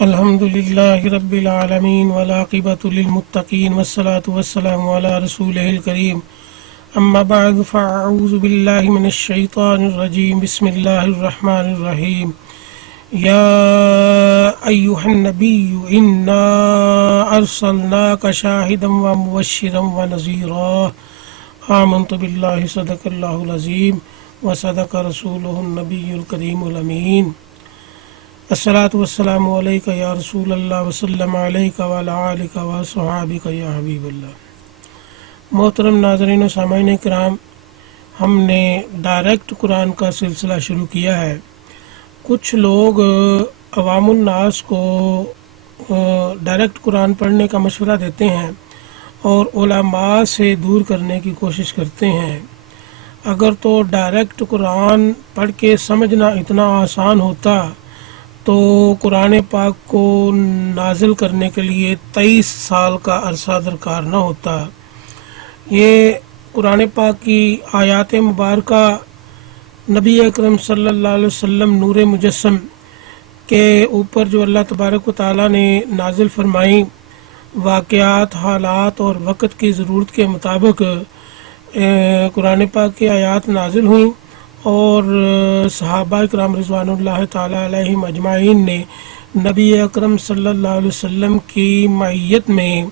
الحمد لله رب العالمين والعاقبة للمتقين والصلاة والسلام على رسوله الكريم أما بعد فأعوذ بالله من الشيطان الرجيم بسم الله الرحمن الرحيم يا أيها النبي إنا أرسلناك شاهدا ومبشرا ونذيرا آمنت بالله صدق الله العظيم وصدق رسوله النبي الكريم الأمين الصلاۃ والسلام علیکہ یا رسول اللہ وسلم علیکہ وعلی آلک وصحابک یا حبیب اللہ۔ محترم ناظرین و سامعین کرام، ہم نے ڈائریکٹ قرآن کا سلسلہ شروع کیا ہے۔ کچھ لوگ عوام الناس کو ڈائریکٹ قرآن پڑھنے کا مشورہ دیتے ہیں اور علماء سے دور کرنے کی کوشش کرتے ہیں۔ اگر تو ڈائریکٹ قرآن پڑھ کے سمجھنا اتنا آسان ہوتا تو قرآن پاک کو نازل کرنے کے لیے 23 سال کا عرصہ درکار نہ ہوتا۔ یہ قرآن پاک کی آیات مبارکہ نبی اکرم صلی اللہ علیہ وسلم نور مجسم کے اوپر جو اللہ تبارک و تعالیٰ نے نازل فرمائی، واقعات، حالات اور وقت کی ضرورت کے مطابق قرآن پاک کی آیات نازل ہوئیں، اور صحابہ اکرام رضوان اللہ تعالیٰ علیہم اجمعین نے نبی اکرم صلی اللہ علیہ وسلم کی معیت میں،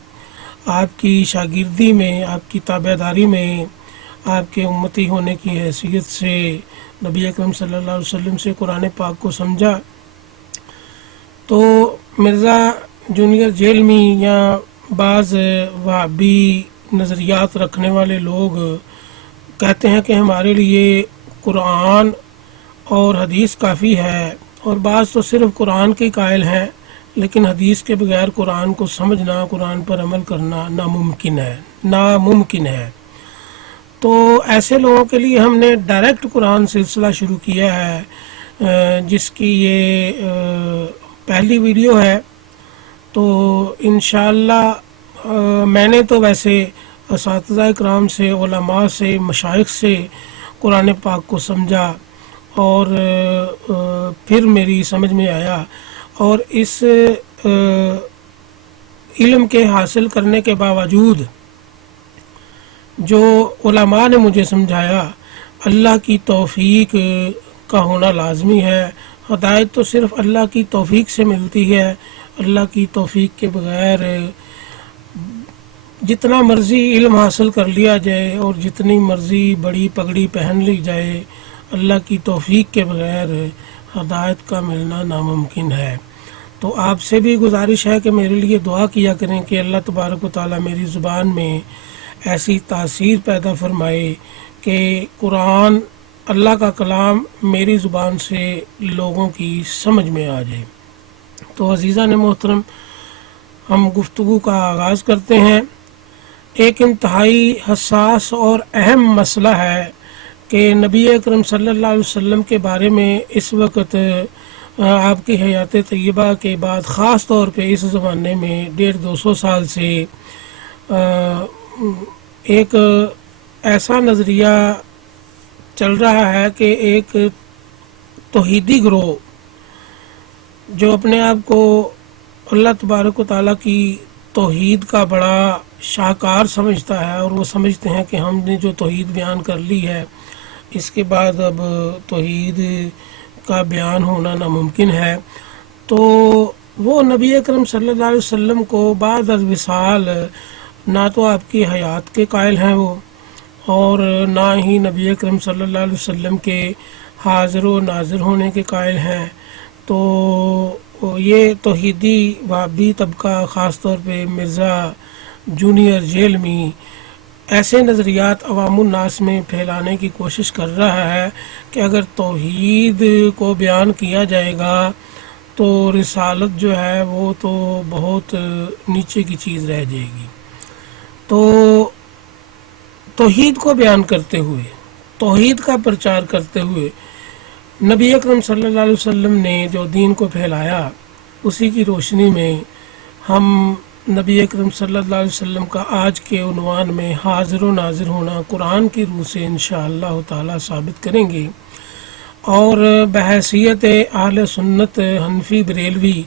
آپ کی شاگردی میں، آپ کی تابع داری میں، آپ کے امتی ہونے کی حیثیت سے نبی اکرم صلی اللہ علیہ وسلم سے قرآن پاک کو سمجھا۔ تو مرزا جونیئر جیلمی یا بعض وہابی نظریات رکھنے والے لوگ کہتے ہیں کہ ہمارے لیے قرآن اور حدیث کافی ہے، اور بعض تو صرف قرآن کے قائل ہیں لیکن حدیث کے بغیر قرآن کو سمجھنا، قرآن پر عمل کرنا ناممکن ہے۔ تو ایسے لوگوں کے لیے ہم نے ڈائریکٹ قرآن سلسلہ شروع کیا ہے، جس کی یہ پہلی ویڈیو ہے۔ تو انشاءاللہ میں نے تو ویسے اساتذہ اکرام سے، علماء سے، مشائخ سے قرآن پاک کو سمجھا، اور پھر میری سمجھ میں آیا، اور اس علم کے حاصل کرنے کے باوجود جو علماء نے مجھے سمجھایا، اللہ کی توفیق کا ہونا لازمی ہے۔ ہدایت تو صرف اللہ کی توفیق سے ملتی ہے۔ اللہ کی توفیق کے بغیر جتنا مرضی علم حاصل کر لیا جائے اور جتنی مرضی بڑی پگڑی پہن لی جائے، اللہ کی توفیق کے بغیر ہدایت کا ملنا ناممکن ہے۔ تو آپ سے بھی گزارش ہے کہ میرے لیے دعا کیا کریں کہ اللہ تبارک و تعالیٰ میری زبان میں ایسی تاثیر پیدا فرمائے کہ قرآن، اللہ کا کلام، میری زبان سے لوگوں کی سمجھ میں آ جائے۔ تو عزیزان محترم، ہم گفتگو کا آغاز کرتے ہیں۔ ایک انتہائی حساس اور اہم مسئلہ ہے کہ نبی اکرم صلی اللہ علیہ وسلم کے بارے میں اس وقت آپ کی حیات طیبہ کے بعد، خاص طور پہ اس زمانے میں 150-200 سال سے ایک ایسا نظریہ چل رہا ہے کہ ایک توحیدی گروہ جو اپنے آپ کو اللہ تبارک و تعالیٰ کی توحید کا بڑا شاہکار سمجھتا ہے، اور وہ سمجھتے ہیں کہ ہم نے جو توحید بیان کر لی ہے، اس کے بعد اب توحید کا بیان ہونا ناممکن ہے۔ تو وہ نبی اکرم صلی اللہ علیہ وسلم کو بعد از وصال نہ تو آپ کی حیات کے قائل ہیں وہ، اور نہ ہی نبی اکرم صلی اللہ علیہ وسلم کے حاضر و ناظر ہونے کے قائل ہیں۔ تو یہ توحیدی وہابی طبقہ، خاص طور پہ مرزا جونیئر جیلمی، ایسے نظریات عوام الناس میں پھیلانے کی کوشش کر رہا ہے کہ اگر توحید کو بیان کیا جائے گا تو رسالت جو ہے وہ تو بہت نیچے کی چیز رہ جائے گی۔ تو توحید کو بیان کرتے ہوئے، توحید کا پرچار کرتے ہوئے، نبی اکرم صلی اللہ علیہ وسلم نے جو دین کو پھیلایا، اسی کی روشنی میں ہم نبی اکرم صلی اللہ علیہ وسلم کا آج کے عنوان میں حاضر و ناظر ہونا قرآن کی روح سے انشاءاللہ تعالی ثابت کریں گے، اور بحیثیت اہل سنت حنفی بریلوی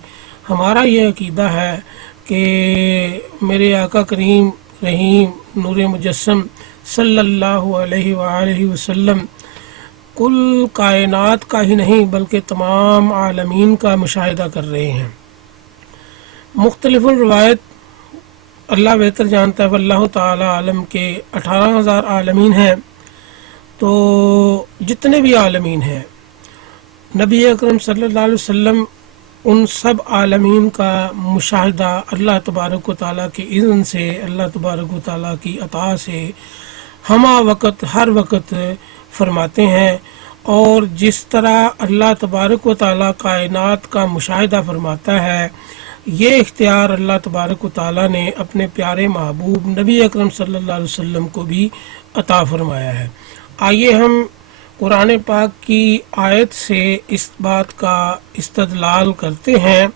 ہمارا یہ عقیدہ ہے کہ میرے آقا کریم رحیم نور مجسم صلی اللہ علیہ وآلہ وسلم کل کائنات کا ہی نہیں بلکہ تمام عالمین کا مشاہدہ کر رہے ہیں۔ مختلف روایت اللہ بہتر جانتا ہے، واللہ تعالی عالم کے 18,000 عالمین ہیں۔ تو جتنے بھی عالمین ہیں نبی اکرم صلی اللہ علیہ وسلم ان سب عالمین کا مشاہدہ اللہ تبارک و تعالیٰ کے اذن سے، اللہ تبارک و تعالیٰ کی عطا سے ہمہ وقت ہر وقت فرماتے ہیں۔ اور جس طرح اللہ تبارک و تعالیٰ کائنات کا مشاہدہ فرماتا ہے، یہ اختیار اللہ تبارک و تعالیٰ نے اپنے پیارے محبوب نبی اکرم صلی اللہ علیہ وسلم کو بھی عطا فرمایا ہے۔ آئیے ہم قرآن پاک کی آیت سے اس بات کا استدلال کرتے ہیں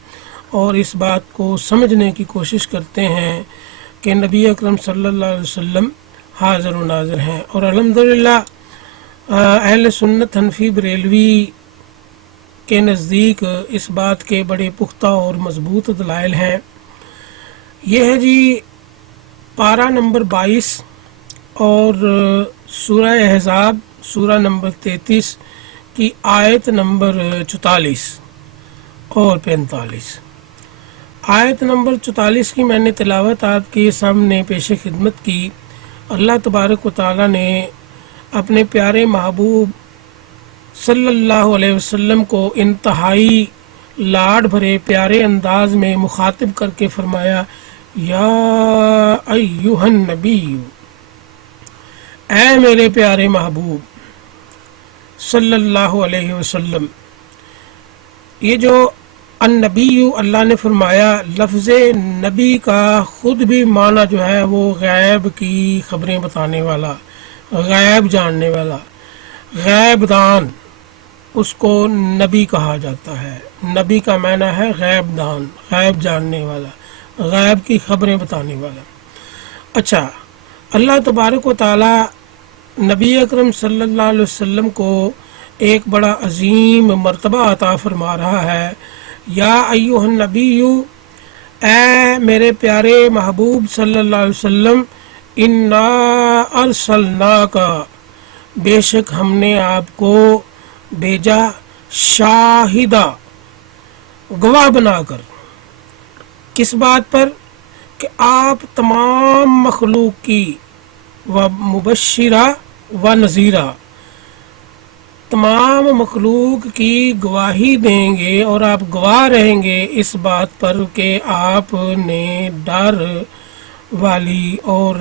اور اس بات کو سمجھنے کی کوشش کرتے ہیں کہ نبی اکرم صلی اللہ علیہ وسلم حاضر و ناظر ہیں۔ اور الحمدللہ اہل سنت حنفی بریلوی کے نزدیک اس بات کے بڑے پختہ اور مضبوط دلائل ہیں۔ یہ ہے جی پارہ نمبر 22 اور سورہ احزاب سورہ نمبر 33 کی آیت نمبر 44 اور 45۔ آیت نمبر 44 کی میں نے تلاوت آپ کے سامنے پیش خدمت کی۔ اللہ تبارک و تعالیٰ نے اپنے پیارے محبوب صلی اللہ علیہ وسلم کو انتہائی لاڈ بھرے پیارے انداز میں مخاطب کر کے فرمایا، یا ایھا النبی، اے میرے پیارے محبوب صلی اللہ علیہ وسلم۔ یہ جو النبی اللہ نے فرمایا، لفظ نبی کا خود بھی معنی جو ہے وہ غیب کی خبریں بتانے والا، غیب جاننے والا، غیب دان، اس کو نبی کہا جاتا ہے۔ نبی کا معنی ہے غیب دان، غیب جاننے والا، غیب کی خبریں بتانے والا۔ اچھا، اللہ تبارک و تعالی نبی اکرم صلی اللہ علیہ وسلم کو ایک بڑا عظیم مرتبہ عطا فرما رہا ہے۔ یا ایھا النبی، اے میرے پیارے محبوب صلی اللہ علیہ وسلم، انا ارسلناک، بے شک ہم نے آپ کو بھیجا، شاہدہ، گواہ بنا کر۔ کس بات پر؟ کہ آپ تمام مخلوق کی و مبشرہ و نذیرہ، تمام مخلوق کی گواہی دیں گے اور آپ گواہ رہیں گے اس بات پر کہ آپ نے ڈر والی اور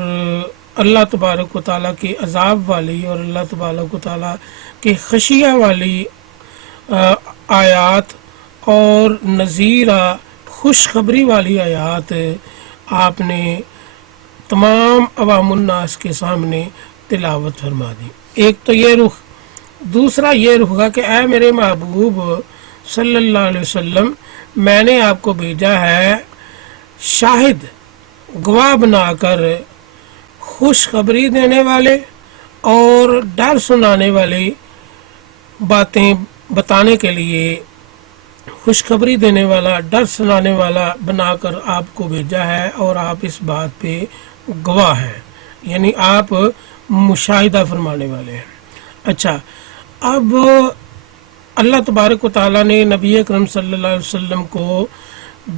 اللہ تبارک و تعالیٰ کے عذاب والی اور اللہ تبارک و تعالیٰ کے خشیہ والی آیات اور نذیرہ، خوشخبری والی آیات آپ نے تمام عوام الناس کے سامنے تلاوت فرما دی۔ ایک تو یہ رخ، دوسرا یہ رخ کہ اے میرے محبوب صلی اللہ علیہ وسلم، میں نے آپ کو بھیجا ہے شاہد، گواہ بنا کر، خوشخبری دینے والے اور ڈر سنانے والی باتیں بتانے کے لیے، خوشخبری دینے والا، ڈر سنانے والا بنا کر آپ کو بھیجا ہے، اور آپ اس بات پہ گواہ ہیں، یعنی آپ مشاہدہ فرمانے والے ہیں۔ اچھا، اب اللہ تبارک و تعالیٰ نے نبی اکرم صلی اللہ علیہ وسلم کو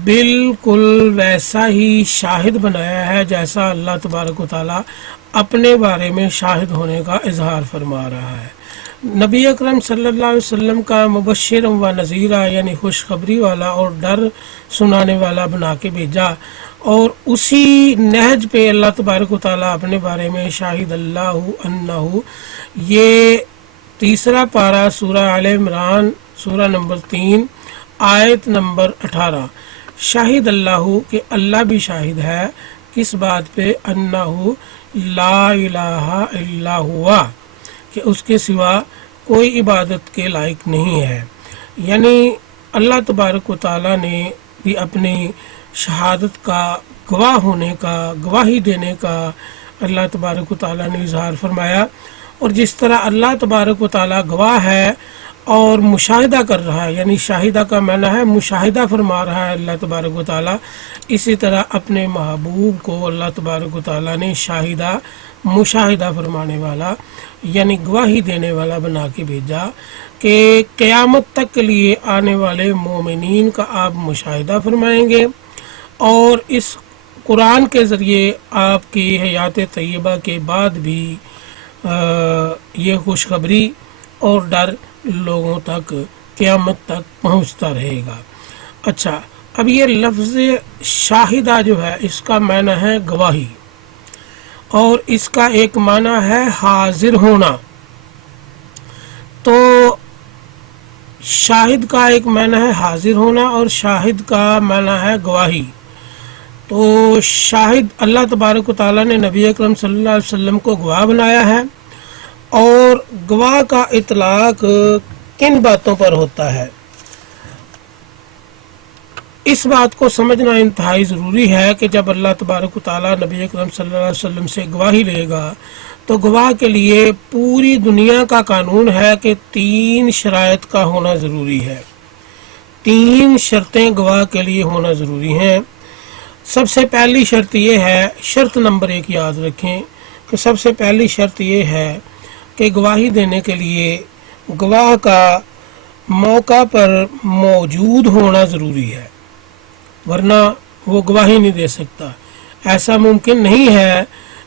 بالکل ویسا ہی شاہد بنایا ہے جیسا اللہ تبارک و تعالیٰ اپنے بارے میں شاہد ہونے کا اظہار فرما رہا ہے۔ نبی اکرم صلی اللہ علیہ وسلم کا مبشر و نذیرہ، یعنی خوشخبری والا اور ڈر سنانے والا بنا کے بھیجا، اور اسی نہج پہ اللہ تبارک و تعالیٰ اپنے بارے میں شاہد اللہ انہ، یہ تیسرا پارہ سورہ آل عمران سورہ نمبر 3 آیت نمبر 18، شاہد اللہ کہ اللہ بھی شاہد ہے، کس بات پہ؟ انہ لا الہ الا ہوا، کہ اس کے سوا کوئی عبادت کے لائق نہیں ہے۔ یعنی اللہ تبارک و تعالیٰ نے بھی اپنی شہادت کا، گواہ ہونے کا، گواہی دینے کا اللہ تبارک و تعالیٰ نے اظہار فرمایا۔ اور جس طرح اللہ تبارک و تعالیٰ گواہ ہے اور مشاہدہ کر رہا ہے، یعنی شاہدہ کا معنی ہے مشاہدہ فرما رہا ہے اللہ تبارک و تعالیٰ، اسی طرح اپنے محبوب کو اللہ تبارک و تعالیٰ نے شاہدہ مشاہدہ فرمانے والا یعنی گواہی دینے والا بنا کے بھیجا کہ قیامت تک کے لیے آنے والے مومنین کا آپ مشاہدہ فرمائیں گے، اور اس قرآن کے ذریعے آپ کی حیات طیبہ کے بعد بھی یہ خوشخبری اور ڈر لوگوں تک قیامت تک پہنچتا رہے گا۔ اچھا، اب یہ لفظ شاہدہ جو ہے اس کا معنی ہے گواہی، اور اس کا ایک معنی ہے حاضر ہونا۔ تو شاہد کا ایک معنی ہے حاضر ہونا اور شاہد کا معنی ہے گواہی۔ تو شاہد اللہ تبارک و تعالیٰ نے نبی اکرم صلی اللہ علیہ وسلم کو گواہ بنایا ہے، اور گواہ کا اطلاق کن باتوں پر ہوتا ہے اس بات کو سمجھنا انتہائی ضروری ہے کہ جب اللہ تبارک و تعالیٰ نبی اکرم صلی اللہ علیہ وسلم سے گواہی لے گا تو گواہ کے لیے پوری دنیا کا قانون ہے کہ 3 شرائط کا ہونا ضروری ہے، 3 شرطیں گواہ کے لیے ہونا ضروری ہیں۔ سب سے پہلی شرط یہ ہے، شرط نمبر 1 یاد رکھیں کہ سب سے پہلی شرط یہ ہے کہ گواہی دینے کے لیے گواہ کا موقع پر موجود ہونا ضروری ہے، ورنہ وہ گواہی نہیں دے سکتا۔ ایسا ممکن نہیں ہے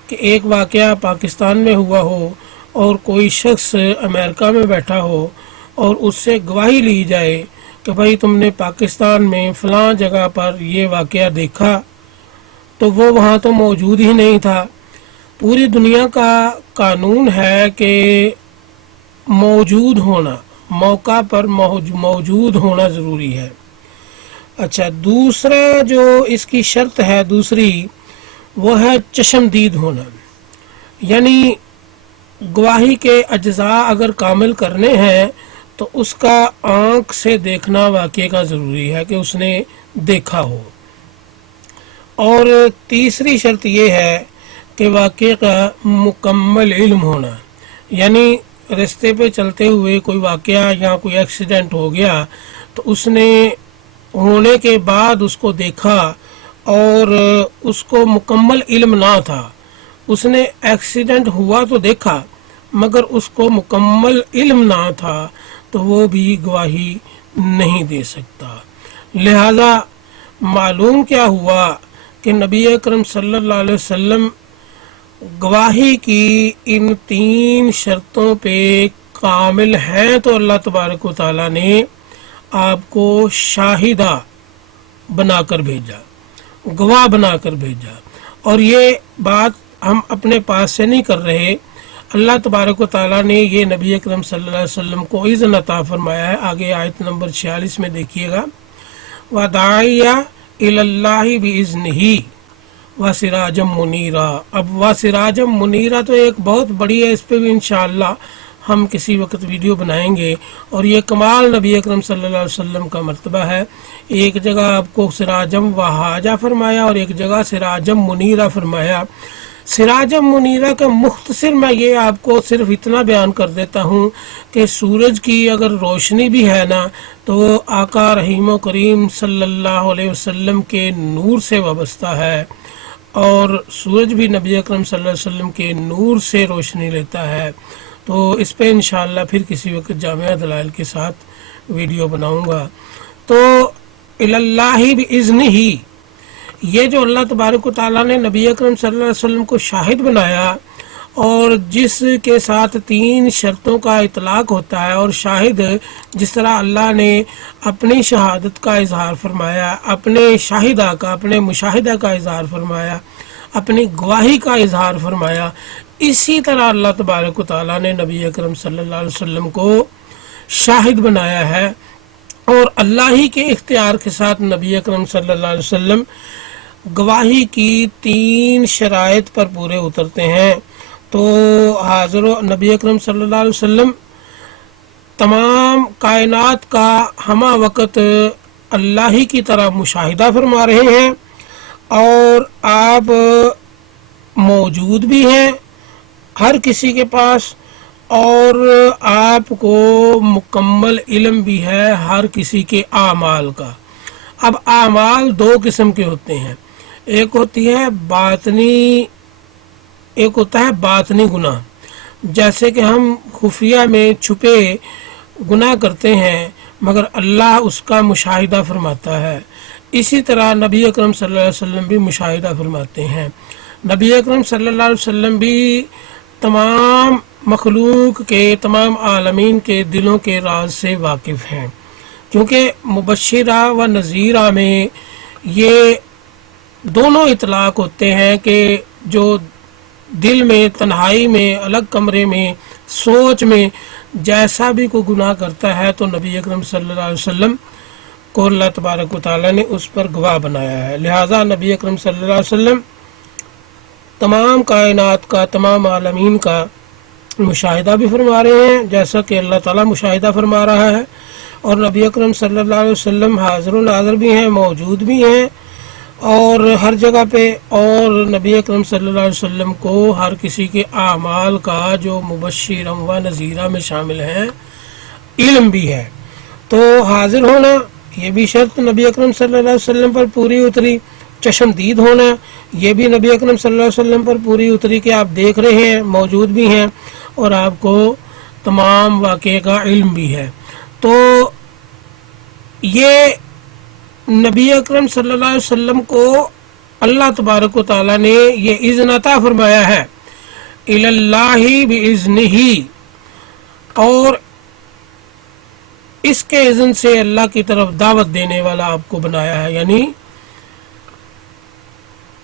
کہ ایک واقعہ پاکستان میں ہوا ہو اور کوئی شخص امریکہ میں بیٹھا ہو اور اس سے گواہی لی جائے کہ بھائی تم نے پاکستان میں فلاں جگہ پر یہ واقعہ دیکھا، تو وہ وہاں تو موجود ہی نہیں تھا۔ پوری دنیا کا قانون ہے کہ موجود ہونا، موقع پر موجود ہونا ضروری ہے۔ اچھا، دوسرا جو اس کی شرط ہے دوسری، وہ ہے چشمدید ہونا، یعنی گواہی کے اجزاء اگر کامل کرنے ہیں تو اس کا آنکھ سے دیکھنا واقعے کا ضروری ہے کہ اس نے دیکھا ہو۔ اور تیسری شرط یہ ہے کہ واقعے کا مکمل علم ہونا، یعنی رستے پہ چلتے ہوئے کوئی واقعہ یا کوئی ایکسیڈنٹ ہو گیا تو اس نے ہونے کے بعد اس کو دیکھا اور اس کو مکمل علم نہ تھا، اس نے ایکسیڈنٹ ہوا تو دیکھا مگر اس کو مکمل علم نہ تھا، تو وہ بھی گواہی نہیں دے سکتا۔ لہذا معلوم کیا ہوا کہ نبی اکرم صلی اللہ علیہ وسلم گواہی کی ان 3 شرطوں پہ کامل ہیں، تو اللہ تبارک و تعالیٰ نے آپ کو شاہدہ بنا کر بھیجا، گواہ بنا کر بھیجا۔ اور یہ بات ہم اپنے پاس سے نہیں کر رہے، اللہ تبارک و تعالیٰ نے یہ نبی اکرم صلی اللہ علیہ وسلم کو اذن عطا فرمایا ہے۔ آگے آیت نمبر 46 میں دیکھیے گا، وَدَاعِيًا إِلَى اللَّهِ بِإِذْنِهِ وَسِرَاجًا مُنِيرًا۔ اب وَسِرَاجًا مُنِيرًا تو ایک بہت بڑی ہے، اس پہ بھی انشاءاللہ ہم کسی وقت ویڈیو بنائیں گے، اور یہ کمال نبی اکرم صلی اللہ علیہ وسلم کا مرتبہ ہے۔ ایک جگہ آپ کو سراجم وہاجا فرمایا اور ایک جگہ سراجم منیرہ فرمایا۔ سراجم منیرہ کا مختصر میں یہ آپ کو صرف اتنا بیان کر دیتا ہوں کہ سورج کی اگر روشنی بھی ہے نا تو وہ آقا رحیم و کریم صلی اللہ علیہ وسلم کے نور سے وابستہ ہے، اور سورج بھی نبی اکرم صلی اللہ علیہ وسلم کے نور سے روشنی لیتا ہے۔ تو اس پہ انشاءاللہ پھر کسی وقت جامعہ دلائل کے ساتھ ویڈیو بناؤں گا۔ تو اللہ بِإِذْنِهِ، یہ جو اللہ تبارک و تعالیٰ نے نبی اکرم صلی اللہ علیہ وسلم کو شاہد بنایا اور جس کے ساتھ 3 شرطوں کا اطلاق ہوتا ہے، اور شاہد جس طرح اللہ نے اپنی شہادت کا اظہار فرمایا، اپنے شاہدہ کا، اپنے مشاہدہ کا اظہار فرمایا، اپنی گواہی کا اظہار فرمایا، اسی طرح اللہ تبارک و تعالیٰ نے نبی اکرم صلی اللہ علیہ وسلم کو شاہد بنایا ہے، اور اللہ ہی کے اختیار کے ساتھ نبی اکرم صلی اللہ علیہ وسلم گواہی کی 3 شرائط پر پورے اترتے ہیں۔ تو حاضر نبی اکرم صلی اللہ علیہ وسلم تمام کائنات کا ہمہ وقت اللہ ہی کی طرح مشاہدہ فرما رہے ہیں، اور آپ موجود بھی ہیں ہر کسی کے پاس، اور آپ کو مکمل علم بھی ہے ہر کسی کے اعمال کا۔ اب اعمال دو قسم کے ہوتے ہیں، ایک ہوتی ہے باطنی، ایک ہوتا ہے باطنی گناہ، جیسے کہ ہم خفیہ میں چھپے گناہ کرتے ہیں مگر اللہ اس کا مشاہدہ فرماتا ہے۔ اسی طرح نبی اکرم صلی اللہ علیہ وسلم بھی مشاہدہ فرماتے ہیں۔ نبی اکرم صلی اللہ علیہ وسلم بھی تمام مخلوق کے، تمام عالمین کے دلوں کے راز سے واقف ہیں، کیونکہ مبشرہ و نذیرہ میں یہ دونوں اطلاق ہوتے ہیں کہ جو دل میں، تنہائی میں، الگ کمرے میں، سوچ میں جیسا بھی کوئی گناہ کرتا ہے تو نبی اکرم صلی اللہ علیہ وسلم کو اللہ تبارک و تعالیٰ نے اس پر گواہ بنایا ہے۔ لہٰذا نبی اکرم صلی اللہ علیہ وسلم تمام کائنات کا، تمام عالمین کا مشاہدہ بھی فرما رہے ہیں جیسا کہ اللہ تعالیٰ مشاہدہ فرما رہا ہے، اور نبی اکرم صلی اللہ علیہ وسلم حاضر و ناظر بھی ہیں، موجود بھی ہیں اور ہر جگہ پہ، اور نبی اکرم صلی اللہ علیہ وسلم کو ہر کسی کے اعمال کا جو مبشر و نذیرہ میں شامل ہیں علم بھی ہے۔ تو حاضر ہونا یہ بھی شرط نبی اکرم صلی اللہ علیہ وسلم پر پوری اتری، چشمدید ہونا یہ بھی نبی اکرم صلی اللہ علیہ وسلم پر پوری اتری کہ آپ دیکھ رہے ہیں، موجود بھی ہیں اور آپ کو تمام واقعے کا علم بھی ہے۔ تو یہ نبی اکرم صلی اللہ علیہ وسلم کو اللہ تبارک و تعالیٰ نے یہ اذن عطا فرمایا ہے، الاللہ باذنہ، اور اس کے اذن سے اللہ کی طرف دعوت دینے والا آپ کو بنایا ہے، یعنی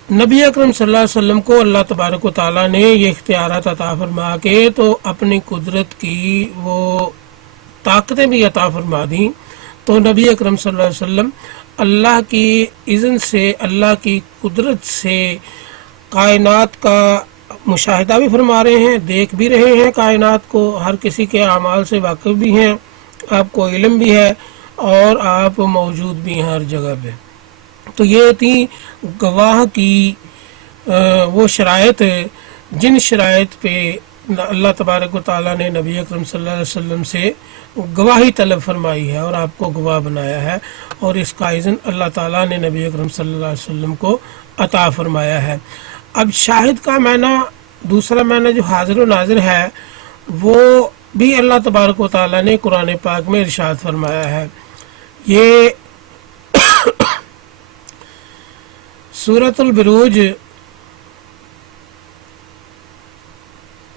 نبی اکرم صلی اللہ علیہ وسلم کو اللہ تبارک و تعالیٰ نے یہ اختیارات عطا فرما کے تو اپنی قدرت کی وہ طاقتیں بھی عطا فرما دیں، تو نبی اکرم صلی اللہ علیہ وسلم اللہ کی اذن سے، اللہ کی قدرت سے کائنات کا مشاہدہ بھی فرما رہے ہیں، دیکھ بھی رہے ہیں کائنات کو، ہر کسی کے اعمال سے واقف بھی ہیں، آپ کو علم بھی ہے اور آپ موجود بھی ہیں ہر جگہ پہ۔ تو یہ تھی گواہ کی وہ شرائط جن شرائط پہ اللہ تبارک و تعالیٰ نے نبی اکرم صلی اللہ علیہ وسلم سے گواہی طلب فرمائی ہے اور آپ کو گواہ بنایا ہے، اور اس کا اذن اللہ تعالیٰ نے نبی اکرم صلی اللہ علیہ وسلم کو عطا فرمایا ہے۔ اب شاہد کا معنی، دوسرا معنی جو حاضر و ناظر ہے، وہ بھی اللہ تبارک و تعالیٰ نے قرآن پاک میں ارشاد فرمایا ہے۔ یہ سورۃ البروج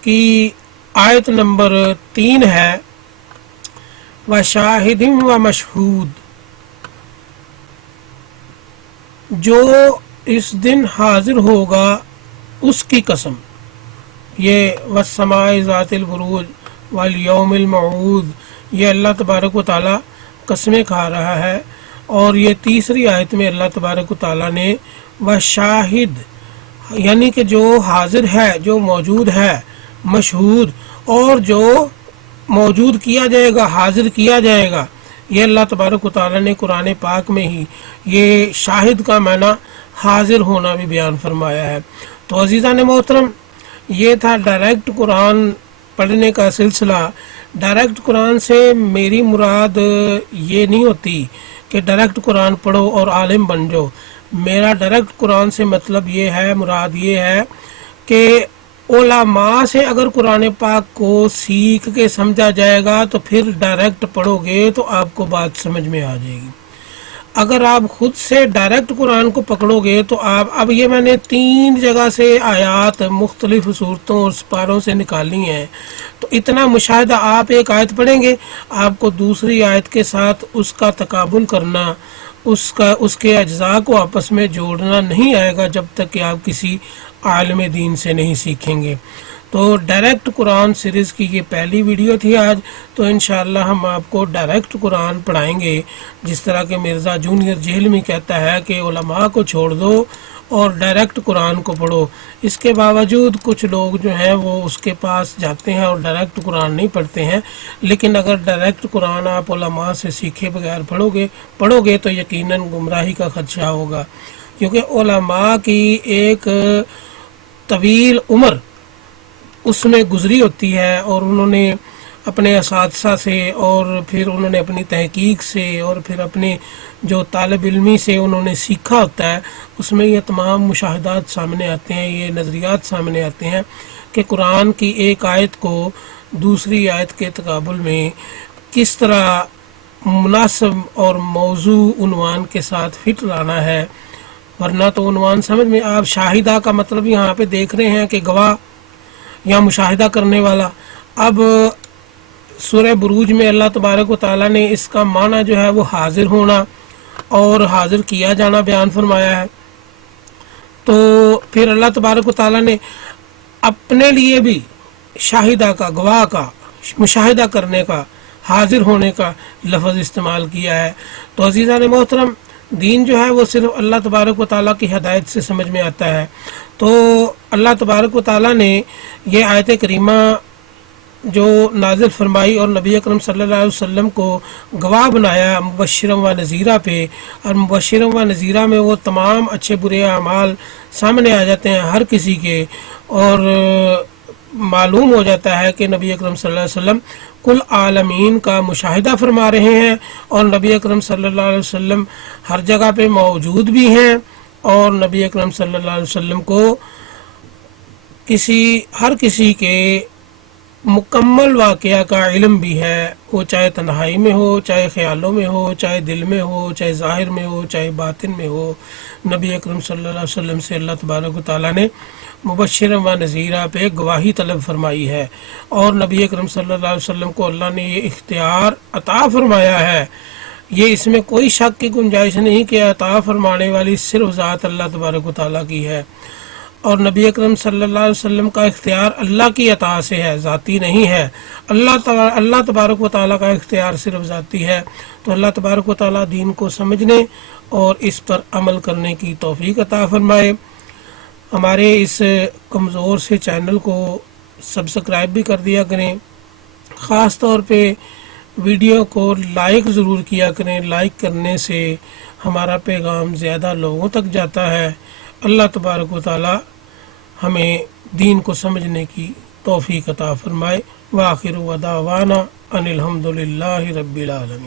کی آیت نمبر 3 ہے، وَشَاهِدٍ وَمَشْهُودٍ، جو اس دن حاضر ہوگا اس کی قسم، یہ وَالسَّمَاءِ ذَاتِ الْبُرُوجِ وَالْيَوْمِ الْمَوْعُودِ، یہ اللہ تبارک و تعالیٰ قسمیں کھا رہا ہے، اور یہ تیسری آیت میں اللہ تبارک و تعالیٰ نے وَشَاهِد، یعنی کہ جو حاضر ہے، جو موجود ہے، مشہود، اور جو موجود کیا جائے گا، حاضر کیا جائے گا، یہ اللہ تبارک و تعالیٰ نے قرآن پاک میں ہی یہ شاہد کا معنی حاضر ہونا بھی بیان فرمایا ہے۔ تو عزیزان محترم، یہ تھا ڈائریکٹ قرآن پڑھنے کا سلسلہ۔ ڈائریکٹ قرآن سے میری مراد یہ نہیں ہوتی کہ ڈائریکٹ قرآن پڑھو اور عالم بن جاؤ۔ میرا ڈائریکٹ قرآن سے مطلب یہ ہے، مراد یہ ہے کہ علماء سے اگر قرآن پاک کو سیکھ کے سمجھا جائے گا تو پھر ڈائریکٹ پڑھو گے تو آپ کو بات سمجھ میں آ جائے گی۔ اگر آپ خود سے ڈائریکٹ قرآن کو پکڑو گے تو آپ، اب یہ میں نے 3 جگہ سے آیات مختلف صورتوں اور سپاروں سے نکالی ہیں، تو اتنا مشاہدہ، آپ ایک آیت پڑھیں گے، آپ کو دوسری آیت کے ساتھ اس کا تقابل کرنا، اس کے اجزاء کو آپس میں جوڑنا نہیں آئے گا جب تک کہ آپ کسی عالم دین سے نہیں سیکھیں گے۔ تو ڈائریکٹ قرآن سیریز کی یہ پہلی ویڈیو تھی آج، تو انشاءاللہ ہم آپ کو ڈائریکٹ قرآن پڑھائیں گے، جس طرح کہ مرزا جونیئر جہلمی کہتا ہے کہ علماء کو چھوڑ دو اور ڈائریکٹ قرآن کو پڑھو۔ اس کے باوجود کچھ لوگ جو ہیں وہ اس کے پاس جاتے ہیں اور ڈائریکٹ قرآن نہیں پڑھتے ہیں، لیکن اگر ڈائریکٹ قرآن آپ علماء سے سیکھے بغیر پڑھو گے تو یقیناً گمراہی کا خدشہ ہوگا، کیونکہ علماء کی ایک طویل عمر اس میں گزری ہوتی ہے، اور انہوں نے اپنے اساتذہ سے اور پھر انہوں نے اپنی تحقیق سے اور پھر اپنے جو طالب علمی سے انہوں نے سیکھا ہوتا ہے، اس میں یہ تمام مشاہدات سامنے آتے ہیں، یہ نظریات سامنے آتے ہیں کہ قرآن کی ایک آیت کو دوسری آیت کے تقابل میں کس طرح مناسب اور موضوع عنوان کے ساتھ فٹ لانا ہے، ورنہ تو عنوان سمجھ میں آپ شاہدہ کا مطلب یہاں پہ دیکھ رہے ہیں کہ گواہ یا مشاہدہ کرنے والا۔ اب سورہ بروج میں اللہ تبارک و تعالیٰ نے اس کا معنی جو ہے وہ حاضر ہونا اور حاضر کیا جانا بیان فرمایا ہے، تو پھر اللہ تبارک و تعالیٰ نے اپنے لیے بھی شاہدہ کا، گواہ کا، مشاہدہ کرنے کا، حاضر ہونے کا لفظ استعمال کیا ہے۔ تو عزیزان محترم، دین جو ہے وہ صرف اللہ تبارک و تعالیٰ کی ہدایت سے سمجھ میں آتا ہے۔ تو اللہ تبارک و تعالیٰ نے یہ آیت کریمہ جو نازل فرمائی اور نبی اکرم صلی اللہ علیہ وسلم کو گواہ بنایا مبشرا و نذیرہ پہ، اور مبشرا و نذیرہ میں وہ تمام اچھے برے اعمال سامنے آ جاتے ہیں ہر کسی کے، اور معلوم ہو جاتا ہے کہ نبی اکرم صلی اللہ علیہ وسلم کل عالمین کا مشاہدہ فرما رہے ہیں، اور نبی اکرم صلی اللہ علیہ وسلم ہر جگہ پہ موجود بھی ہیں، اور نبی اکرم صلی اللہ علیہ وسلم کو ہر کسی کے مکمل واقعہ کا علم بھی ہے، وہ چاہے تنہائی میں ہو، چاہے خیالوں میں ہو، چاہے دل میں ہو، چاہے ظاہر میں ہو، چاہے باطن میں ہو۔ نبی اکرم صلی اللہ علیہ وسلم سے اللہ تبارک و تعالیٰ نے مبشرا و نذیرہ پہ گواہی طلب فرمائی ہے، اور نبی اکرم صلی اللہ علیہ وسلم کو اللہ نے یہ اختیار عطا فرمایا ہے، یہ اس میں کوئی شک کی گنجائش نہیں کہ عطا فرمانے والی صرف ذات اللہ تبارک و تعالیٰ کی ہے، اور نبی اکرم صلی اللہ علیہ وسلم کا اختیار اللہ کی عطا سے ہے، ذاتی نہیں ہے۔ اللہ تبارک و تعالیٰ کا اختیار صرف ذاتی ہے۔ تو اللہ تبارک و تعالیٰ دین کو سمجھنے اور اس پر عمل کرنے کی توفیق عطا فرمائے۔ ہمارے اس کمزور سے چینل کو سبسکرائب بھی کر دیا کریں، خاص طور پہ ویڈیو کو لائک ضرور کیا کریں، لائک کرنے سے ہمارا پیغام زیادہ لوگوں تک جاتا ہے۔ اللہ تبارک و تعالیٰ ہمیں دین کو سمجھنے کی توفیق عطا فرمائے۔ وآخر دعوانا ان الحمد للہ رب العالمین۔